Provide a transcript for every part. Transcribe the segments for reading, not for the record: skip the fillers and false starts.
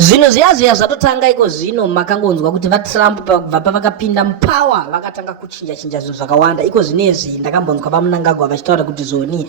Zvino zviya zvatotanga iko zvino makangonzwa kuti vaTrump vabva vakapinda mupower vakatanga kuchinja zvinhu zvakawanda. Iko zvinezvi ndakambonzwa pamunangagwa vachitaura kuti zvoni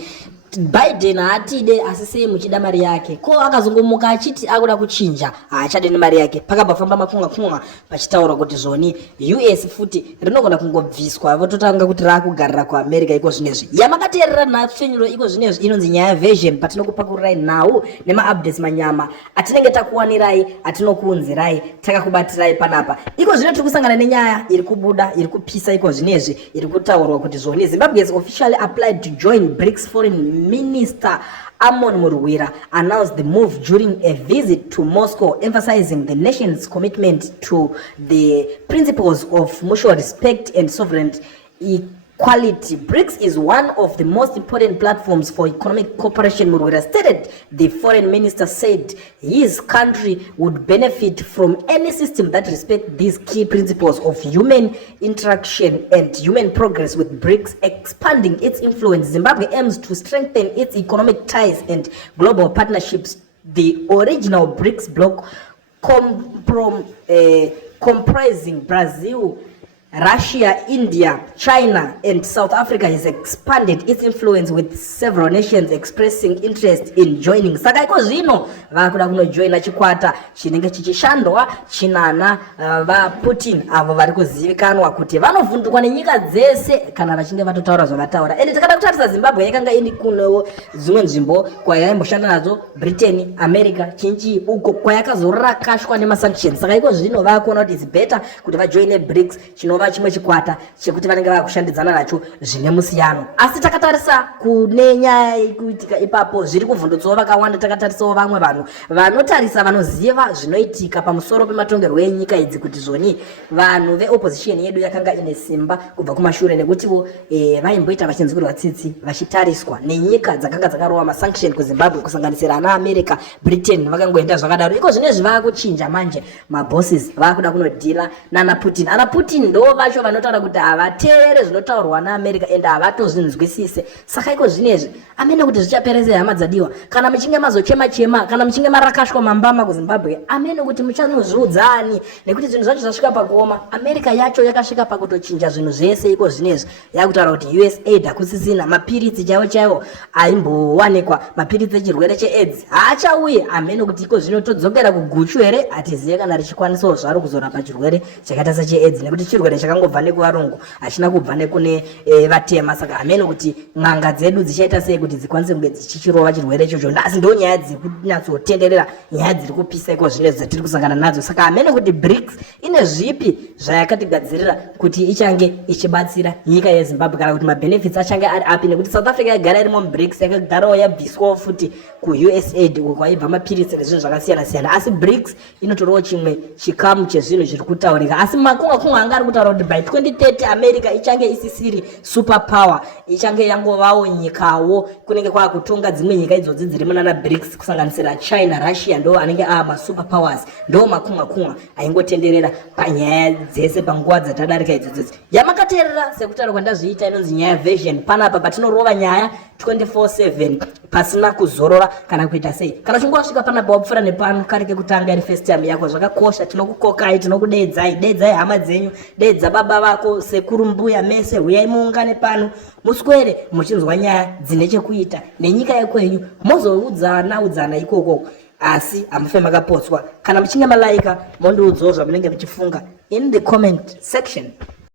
Biden haatide asi sei muchida mari yake. Ko akazongomuka achiti akuda kuchinja haachade nemari yake. Pakabva famba makunga pachitaura kuti zvoni US futi rinogona kungobviswa vototanga kuti rakugarira kuAmerica iko zvinezvi. Yamakateerera nhapfinyuro iko zvinezvi inonzi Nyaya Version patinokupakururai nhau nema-updates manyama atinenge takuwanirai atinokuunzirai takakubatirai panapa. Iko zvino tiri kusangana nenyaya iri kubuda iri kupisa iko zvinezvi iri kutaurwa kuti zvoni Zimbabwe has officially applied to join BRICS. Foreign Minister Amon Murwira announced the move during a visit to Moscow, emphasizing the nation's commitment to the principles of mutual respect and sovereign equality. BRICS is one of the most important platforms for economic cooperation, Murwira stated. The foreign minister said his country would benefit from any system that respects these key principles of human interaction and human progress. With BRICS expanding its influence, Zimbabwe aims to strengthen its economic ties and global partnerships. The original BRICS bloc comprising Brazil, Russia, India, China, and South Africa has expanded its influence, with several nations expressing interest in joining. Saka iko zvino vakuda kunojoina chikwata chinenge chichishandwa chinana va Putin avo vari kuzivikanwa kuti vanovhundukwa nenyika dzese kana vachinge vatotaura zvavataura. Ende takada kutarisa Zimbabwe yakanga iri kunewo dzimwe nzvimbo kwayaimboshandana nadzo Britain, America, chinji uko kwayakazorakashwa nemasanctions. Saka iko zvino vakuona kuti it's better kuti vajoine BRICS, chinova chimwe chikwata chekuti vanenge vakushandidzana nacho zvine musiyano. Asi takatarisa kune nyaya ikuitika ipapo zviri kuvhundutsawo vakawanda. Takatarisawo vamwe vanhu vanotarisa vanoziva zvinoitika pamusoro pematongerwo enyika idzi kuti zvoni vanhu veopposition yedu yakanga ine simba kubva kumashure nekutiwo vaimboita vachinzwirwa tsitsi vachitariswa nenyika dzakanga dzakarova masanction kuZimbabwe kusanganisira ana America, Britain vakangoenda zvakadaro. Iko zvinezvi vakuchinja manje mabosses vakuda kunodhila nana Putin. Ana Putin ndo vacho vanotaura kuti havateere zvinotaurwa naAmerica ende havatozvinzwisise. Saka iko zvinezvi amene kuti zvichaperese hama dzadiwa kana muchinge mazochema kana muchinge marakashwa mambama kuZimbabwe amene kuti muchanozviudzani nekuti zvinhu zvacho zvasvika pakuoma. America yacho yakasvika pakutochinja zvinhu zvese. Iko zvinezvi yakutaura kuti USAID hakusisina, mapiritsi chaiwo aimbowanikwa, mapiritsi echirwere cheAIDS haachauye. Amene kuti iko zvino todzokera kuguchu here hatizive kana richikwanisawo zvaro kuzorapa chirwere chakaita secheAIDS nekuti chirwere chakangobva nekuvarungu hachina kubva nekune vatema. Saka amene kuti n'anga dzedu dzichaita sei kuti dzikwanise kunge dzichichirova chirwere ichocho. Asi ndo nyaya dziri kunyatsotenderera, nyaya dziri kupisa iko zvinezvi dzatiri kusangana nadzo. Saka amene kuti BRICS ine zvipi zvayakatigadzirira kuti ichange ichibatsira nyika yeZimbabwe kana kuti mabenefits achange ari api, nekuti South Africa yagara irimo muBRICS yakagarawo yabviswawo futi kuUSAID uko kwaibva mapiritsi nezvinhu zvakasiyana siyana. Asi BRICS inotorawo chimwe chikamu chezvinhu zviri kutaurika. Asi makunga anga ari kutaura kuti by 2030 America ichange isisiri superpower, ichange yangovawo nyikawo kunenge kwakutonga dzimwe nyika idzodzi dziri munana BRICS kusanganisira China, Russia ndo anenge superpowers. Ndo makunga aingotenderera panyaya dzese panguva dzatadarika idzodzodzi. Yamakateerera sekutaura kwandazviita inonzi Nyaya Version. Panapa patinorova nyaya 24/7 pasina kuzorora kana kuita sei. Kana chingosvika panapa wapfura nepano kareke kutanga iri first time yako zvakakosha. Tinokukokai, tinokudedzai hama dzenyu, dedza baba vako, sekuru, mbuya mese, huyai muungane pano muswere muchinzwa nyaya dzine chekuita nenyika yekwenyu, mozoudzana ikoko. Asi amufe makapotswa. Kana muchinge malaika mondiudzawo zvamunenge muchifunga in the comment section.